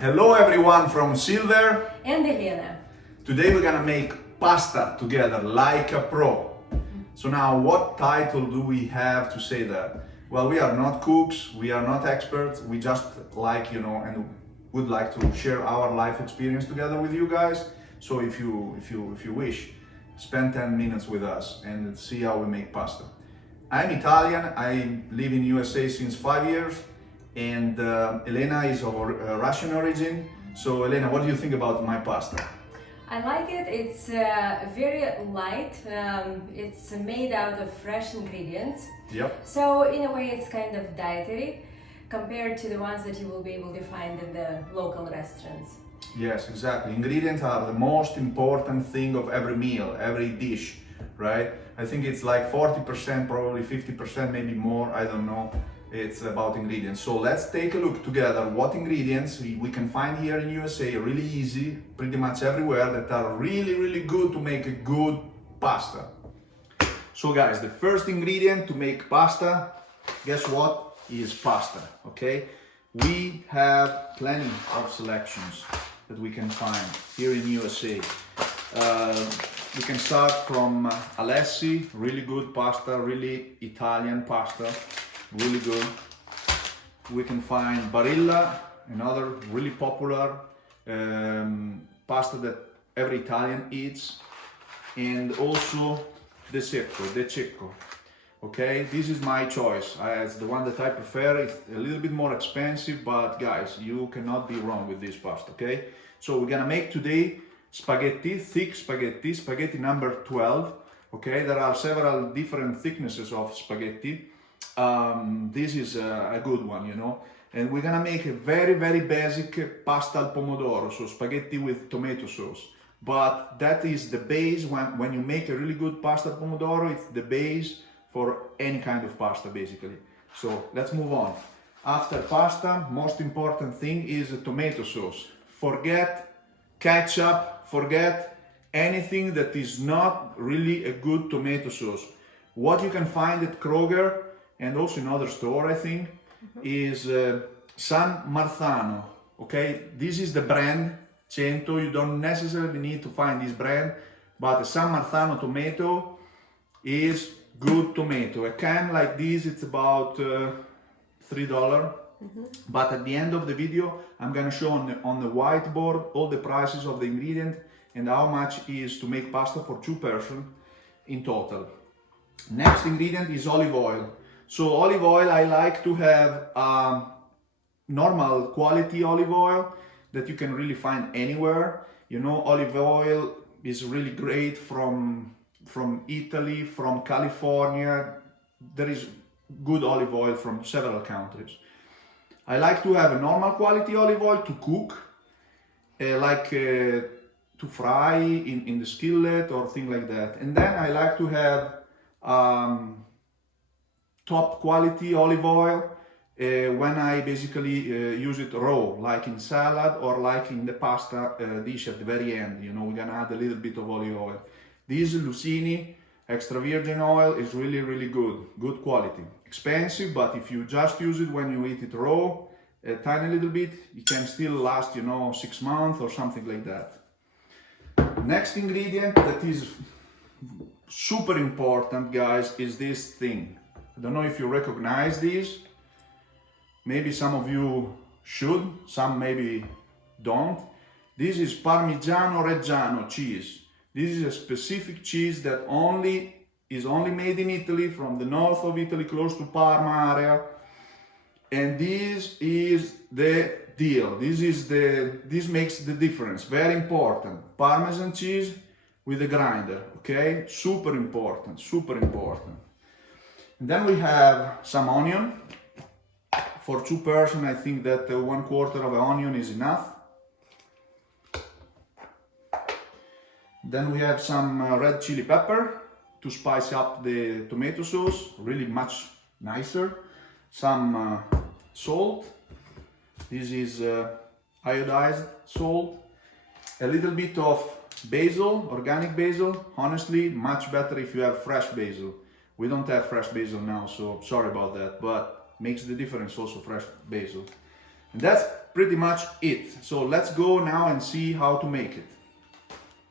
Hello everyone from Silver and Elena. Today we're gonna make pasta together like a pro. So now what title do we have to say that? Well, we are not cooks, we are not experts, we just like, and would like to share our life experience together with you guys. So if you wish, spend 10 minutes with us and see how we make pasta. I'm Italian, I live in USA since 5 years, and Elena is of Russian origin. So Elena, what do you think about my pasta? I like it. It's very light. It's made out of fresh ingredients. Yep. So in a way it's kind of dietary compared to the ones that you will be able to find in the local restaurants. Yes, exactly. Ingredients are the most important thing of every meal, every dish, right? I think it's like 40%, probably 50%, maybe more, I don't know. It's about ingredients. So let's take a look together what ingredients we can find here in USA, really easy, pretty much everywhere, that are really good to make a good pasta. So guys, the first ingredient to make pasta, guess what? Is pasta, okay? We have plenty of selections that we can find here in USA. We can start from Alessi, really good pasta, really Italian pasta, really good. We can find Barilla, another really popular pasta that every Italian eats, and also the Cecco. Okay, this is my choice. It's the one that I prefer. It's a little bit more expensive, but guys, you cannot be wrong with this pasta, okay? So we're gonna make today spaghetti, thick spaghetti number 12, okay? There are several different thicknesses of spaghetti. This is a good one, and we're gonna make a very basic pasta al pomodoro, so spaghetti with tomato sauce. But that is the base. When you make a really good pasta al pomodoro, it's the base for any kind of pasta basically. So let's move on. After pasta, most important thing is a tomato sauce. Forget ketchup, forget anything that is not really a good tomato sauce. What you can find at Kroger and also in other store, I think, is San Marzano, okay? This is the brand, Cento. You don't necessarily need to find this brand, but a San Marzano tomato is good tomato. A can like this, it's about $3. But at the end of the video, I'm gonna show on the whiteboard all the prices of the ingredient and how much is to make pasta for 2 persons in total. Next ingredient is olive oil. So olive oil, I like to have normal quality olive oil that you can really find anywhere. Olive oil is really great from Italy, from California. There is good olive oil from several countries. I like to have a normal quality olive oil to cook, to fry in the skillet or thing like that. And then I like to have top quality olive oil when I basically use it raw, like in salad or like in the pasta dish at the very end. We're gonna add a little bit of olive oil. This Lucini extra virgin oil is really good quality. Expensive, but if you just use it when you eat it raw, a tiny little bit, it can still last 6 months or something like that. Next ingredient that is super important, guys, is this thing. I don't know if you recognize this. Maybe some of you should, some maybe don't. This is Parmigiano Reggiano cheese. This is a specific cheese that is only made in Italy, from the north of Italy, close to Parma area. And this is the deal. This makes the difference. Very important. Parmesan cheese with a grinder, okay? Super important. And then we have some onion. For 2 persons, I think that 1/4 of an onion is enough. Then we have some red chili pepper to spice up the tomato sauce, really much nicer. Some salt. This is iodized salt. A little bit of basil, organic basil. Honestly, much better if you have fresh basil. We don't have fresh basil now, so sorry about that, but makes the difference also fresh basil. And that's pretty much it. So let's go now and see how to make it.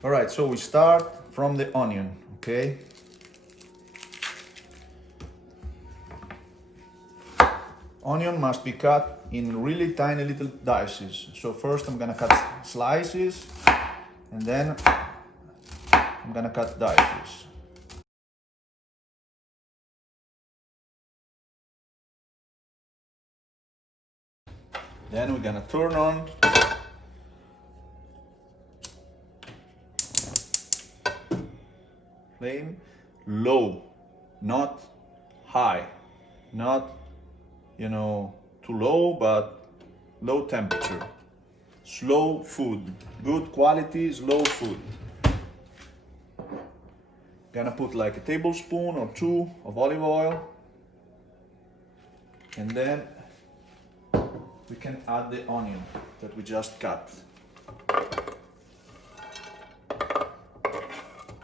All right, so we start from the onion, okay? Onion must be cut in really tiny little dices. So first I'm gonna cut slices, and then I'm gonna cut dices. Then we're gonna turn on flame low, not high, not, too low, but low temperature. Slow food, good quality, slow food. Gonna put like a tablespoon or two of olive oil, and then we can add the onion that we just cut.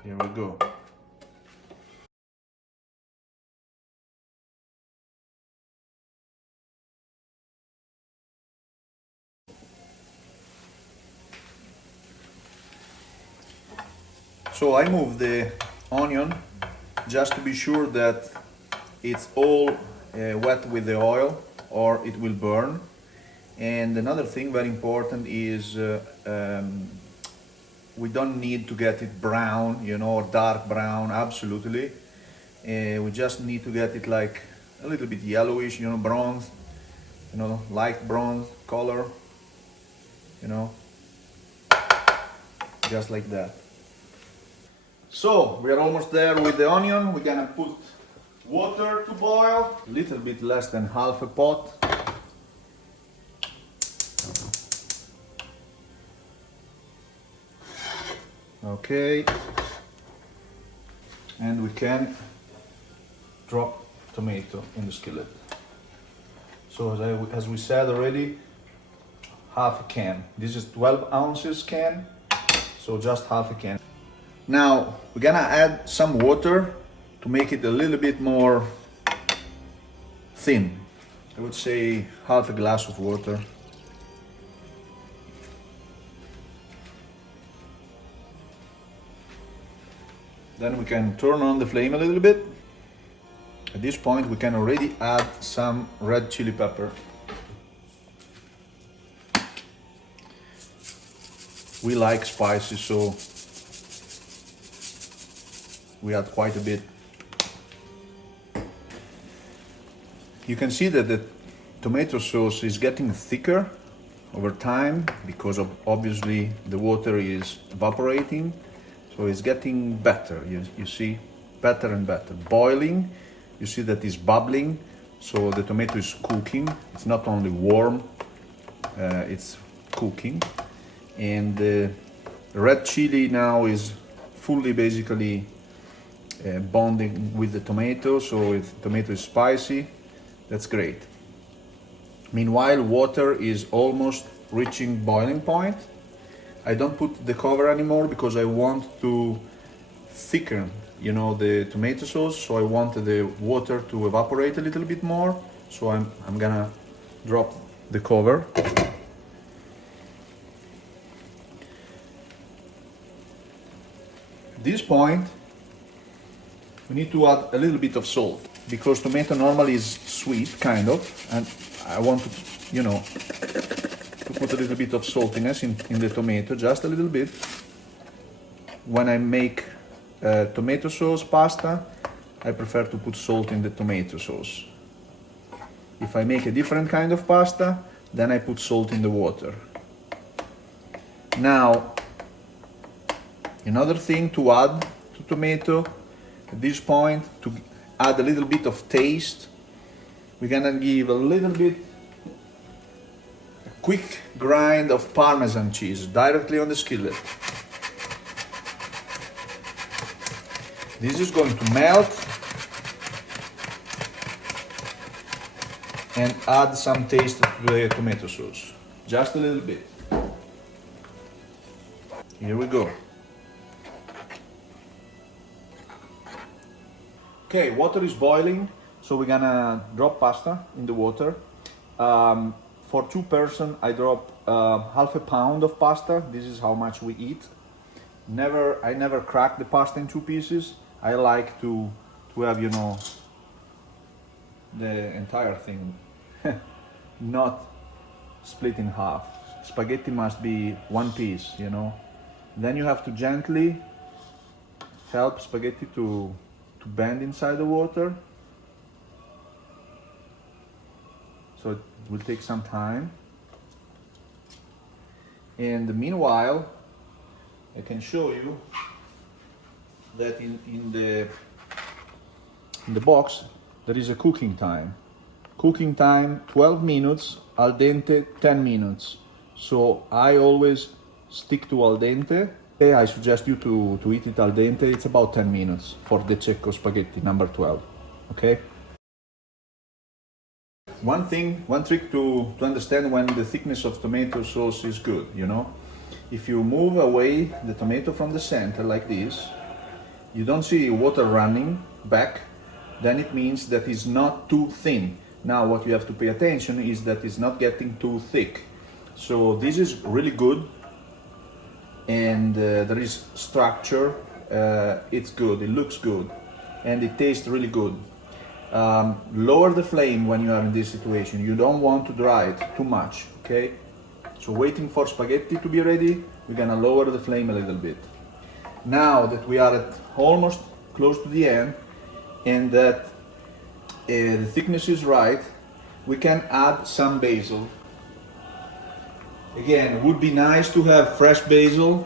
Here we go. So I move the onion just to be sure that it's all wet with the oil, or it will burn. And another thing very important is we don't need to get it brown, or dark brown, absolutely. We just need to get it like a little bit yellowish, bronze, light bronze color, just like that. So we are almost there with the onion. We're gonna put water to boil, a little bit less than half a pot. Okay, and we can drop tomato in the skillet. So as we said already, half a can. This is 12 ounces can, so just half a can. Now we're gonna add some water to make it a little bit more thin. I would say half a glass of water. Then we can turn on the flame a little bit. At this point we can already add some red chili pepper. We like spicy, so we add quite a bit. You can see that the tomato sauce is getting thicker over time because of obviously the water is evaporating, so it's getting better. You see, better and better. Boiling, you see that it's bubbling, so the tomato is cooking. It's not only warm, it's cooking. And the red chili now is fully basically bonding with the tomato, so the tomato is spicy. That's great. Meanwhile, water is almost reaching boiling point. I don't put the cover anymore because I want to thicken, the tomato sauce. So I want the water to evaporate a little bit more. So I'm gonna drop the cover. At this point, we need to add a little bit of salt because tomato normally is sweet, kind of, and I want to, to put a little bit of saltiness in the tomato, just a little bit. When I make tomato sauce pasta, I prefer to put salt in the tomato sauce. If I make a different kind of pasta, then I put salt in the water. Now, another thing to add to tomato at this point, to add a little bit of taste, we're gonna give a little bit, a quick grind of Parmesan cheese directly on the skillet. This is going to melt and add some taste to the tomato sauce, just a little bit. Here we go. Okay, water is boiling, so we're gonna drop pasta in the water. for 2 person, I drop half a pound of pasta. This is how much we eat. I never crack the pasta in 2 pieces. I like to have, you know, the entire thing, not split in half. Spaghetti must be 1 piece, you know. Then you have to gently help spaghetti to bend inside the water. So it will take some time. And meanwhile, I can show you that in the box there is a cooking time. Cooking time 12 minutes, al dente 10 minutes. So I always stick to al dente. I suggest you to eat it al dente. It's about 10 minutes for the Cecco spaghetti number 12. Okay? One trick to understand when the thickness of tomato sauce is good, you know? If you move away the tomato from the center like this, you don't see water running back, then it means that it's not too thin. Now what you have to pay attention is that it's not getting too thick. So this is really good, and there is structure, it's good, it looks good, and it tastes really good. Lower the flame when you are in this situation. You don't want to dry it too much, okay? So waiting for spaghetti to be ready, we're gonna lower the flame a little bit. Now that we are at almost close to the end, and that the thickness is right, we can add some basil. Again, it would be nice to have fresh basil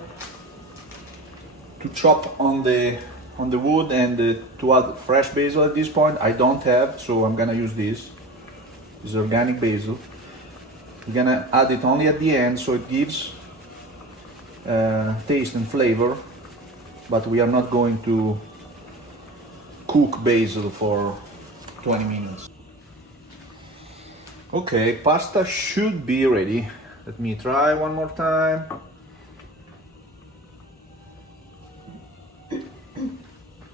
to chop on the wood and to add fresh basil at this point. I don't have, so I'm gonna use this organic basil. We're gonna add it only at the end, so it gives taste and flavor, but we are not going to cook basil for 20 minutes. Okay, pasta should be ready. Let me try one more time.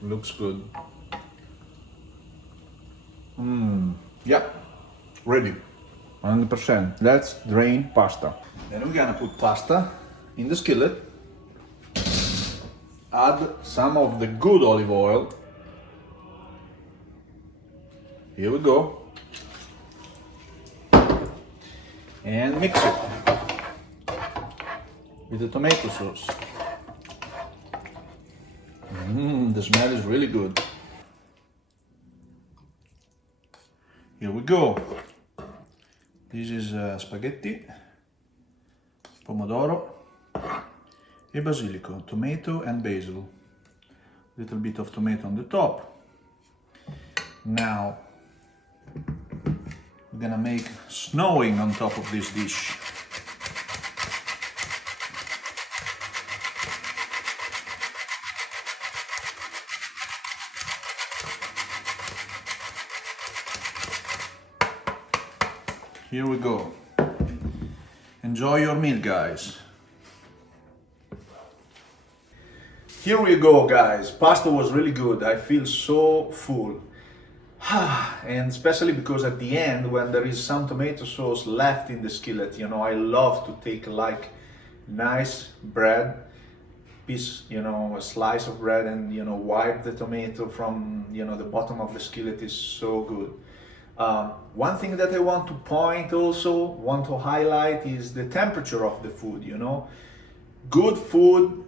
Looks good. Yeah, ready. 100%. Let's drain pasta. Then we're gonna put pasta in the skillet. Add some of the good olive oil. Here we go. And mix it with the tomato sauce. The smell is really good. Here we go. This is spaghetti, pomodoro e basilico, tomato and basil. Little bit of tomato on the top. Now we're gonna make snowing on top of this dish. Here we go. Enjoy your meal, guys. Here we go, guys. Pasta was really good. I feel so full. And especially because at the end, when there is some tomato sauce left in the skillet, you know, I love to take like nice bread piece, you know, a slice of bread, and, you know, wipe the tomato from, you know, the bottom of the skillet is so good. One thing that I want to highlight is the temperature of the food, you know. Good food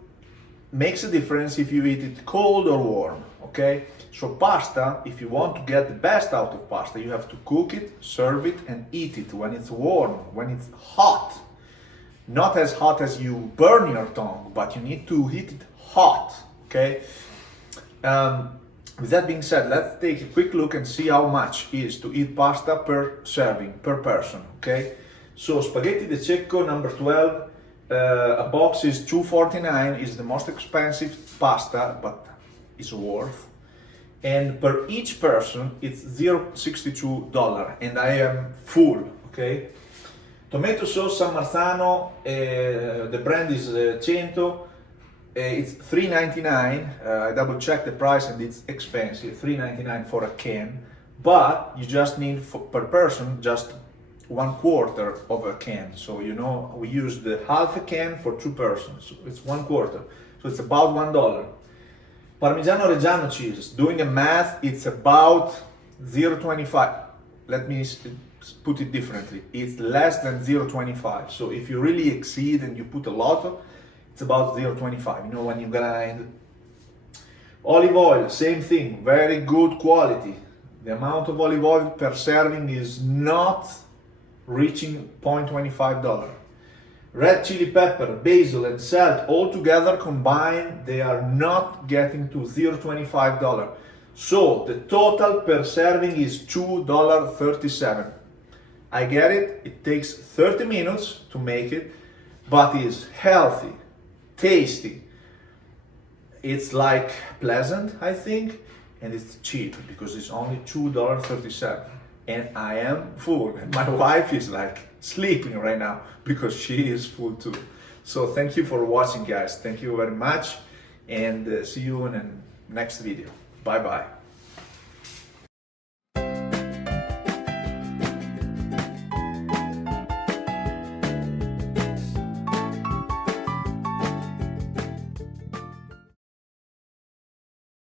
makes a difference if you eat it cold or warm, okay? So pasta, if you want to get the best out of pasta, you have to cook it, serve it, and eat it when it's warm, when it's hot. Not as hot as you burn your tongue, but you need to eat it hot, okay? With that being said, let's take a quick look and see how much is to eat pasta per serving, per person, okay? So spaghetti de Cecco number 12, a box is $2.49, is the most expensive pasta, but it's worth. And per each person, it's $0.62, and I am full, okay? Tomato sauce San Marzano, the brand is 100. It's $3.99. I double checked the price and it's expensive, $3.99 for a can. But you just need per person just 1/4 of a can. So you know, we use the half a can for 2 persons. So it's 1/4. So it's about $1. Parmigiano Reggiano cheese, doing a math, it's about 0.25. Let me put it differently. It's less than 0.25. So if you really exceed and you put a lot, it's about 0.25. You know, when you grind. Olive oil, same thing, very good quality. The amount of olive oil per serving is not reaching $0.25. Red chili pepper, basil, and salt all together combined, they are not getting to $0.25. So the total per serving is $2.37. I get it, it takes 30 minutes to make it, but it's healthy, tasty. It's like pleasant, I think, and it's cheap because it's only $2.37. And I am full. And my wife is like sleeping right now because she is full too. So thank you for watching, guys. Thank you very much, and see you in the next video. Bye bye.